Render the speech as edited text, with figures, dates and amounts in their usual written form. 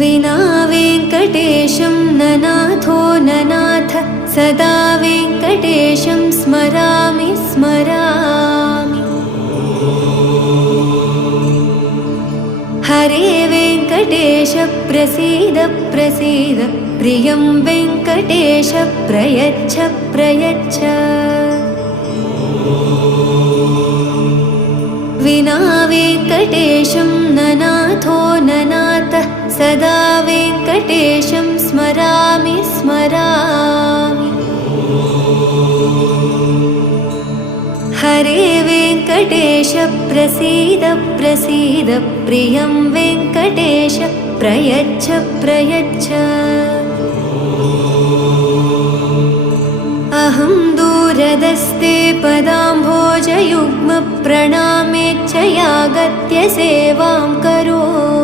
विना वेङ्कटेशं ननाथो ननाथ सदा वेङ्कटेशं स्मरामि स्मरामि। हरे वेङ्कटेश प्रसीद प्रसीद प्रियं वेङ्कटेश प्रयच्छ प्रयच्छ। विना वेङ्कटेशं ननाथो ननाथ सदा वेङ्कटेशं स्मरामि स्मरामि। हरे वेङ्कटेश प्रसीद प्रसीद प्रियं वेङ्कटेश प्रयच्छ प्रयच्छ। अहं दूरदस्ते पदाम्भोजयुग्म प्रणामेच्छयागत्य सेवां करोमि।